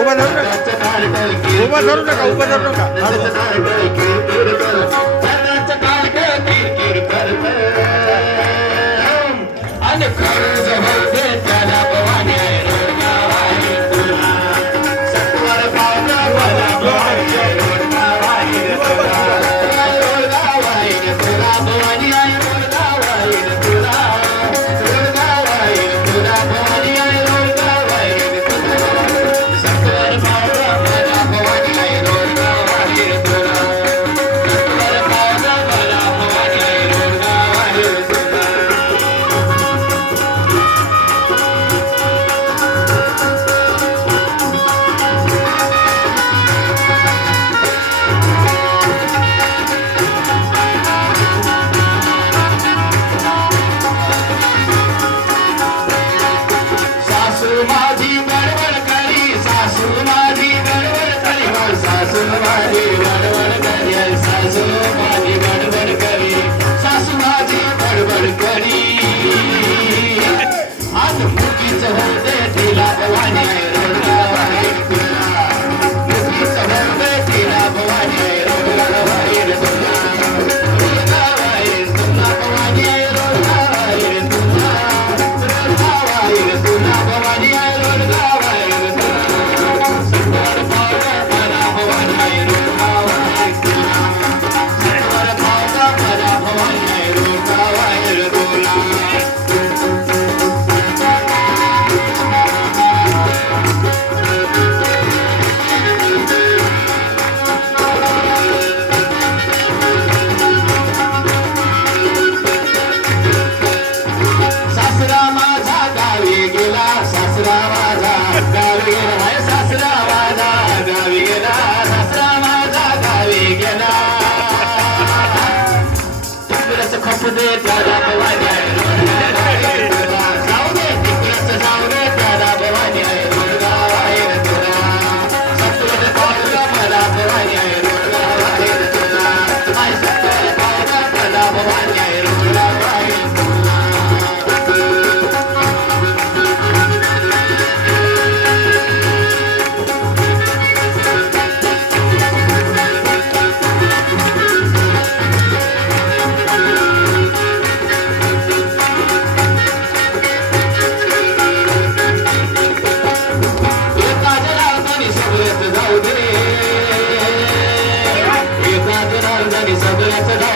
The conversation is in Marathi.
उभा धरू नका. उभा धरू नका उभा धरू नका. आणि Sadhu Bhagavati Vadavana Kanya Sadhu Yeah. Gracias.